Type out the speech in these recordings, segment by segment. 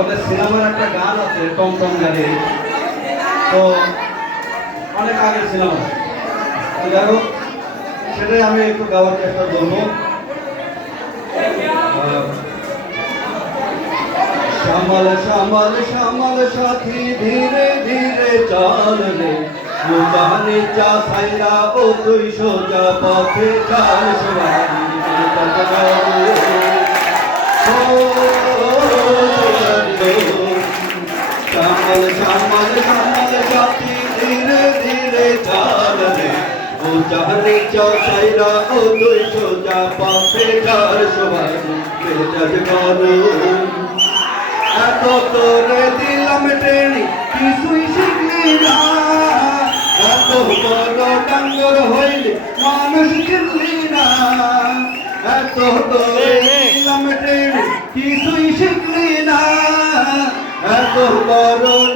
আমাদের সিনেমার একটা গান আছে টমটম গাড়ি। তো অনেক আগের সিনেমা। যাই হোক, সেটাই আমি একটু গাওয়ার চেষ্টা করব। শ্যামল শ্যামল শ্যামল সাথী, ধীরে ধীরে চল রে। চা সাইরা ও তুই সোজা পথে চাল সবাই ও জানে চা সাইরা ও তুই সোজা পথে চাল সবাই বেজাজ করো এত তোরে দিলাম ট্রেনি কিছুই শিখলি না। এত বড় ডাঙ্গর হইলে মানুষ চিনলি না। এত তোরে দিলাম ট্রেনি কিছুই শিখলি না। এত বড়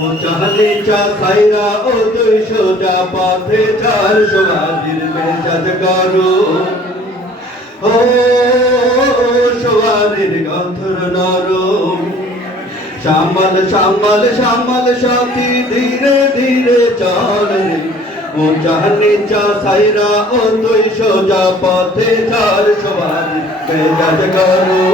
ও চাহলে চা খাইরা ও তুই সোজা পথে চার সোহাগির মেজাজ করো। ও, সোহাগির গন্ধর নরম শ্যামল শ্যামল শ্যামল সাথী, ধীরে ধীরে চল ও চাহলে চা খাইরা ও তুই সোজা পথে চার সোহাগির মেজাজ করো।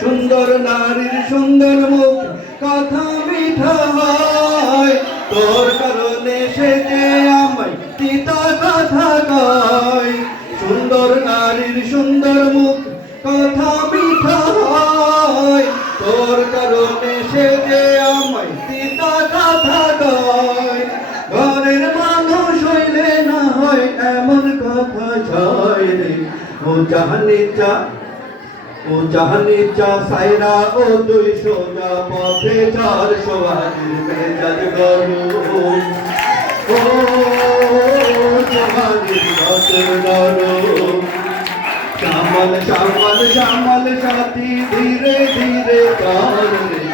সুন্দর নারীর সুন্দর মুখ, কথা মিঠা হয়। তোর কারণে সে যে আমায় তিতা কথা কয় সুন্দর নারীর সুন্দর মুখ, কথা মিঠা হয়। তোর কারণে সে যে আমায় তিতা কথা কয় ঘরের মানুষ হইলে না হয় এমন কথা ছয় রে। ও জাহানি চা ও জাহানি চা সাইরা, ও দুই সোজা পথে চার সোহাগির মেজাজ গরু। ও সোহাগির গতর গরু। শ্যামল শ্যামল শ্যামল সাথী ধীরে ধীরে চল। রে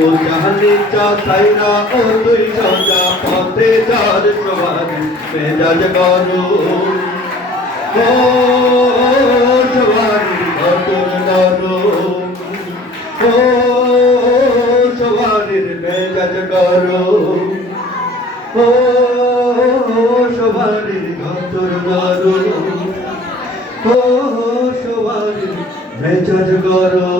ও জাহানি চা সাইরা, ও তুই সোজা পথে চার সোহাগির মেজাজ গরু। ও সোহাগির মেজাজ করো ও সোহাগির গতর গরু ও সোহাগির মেজাজ করো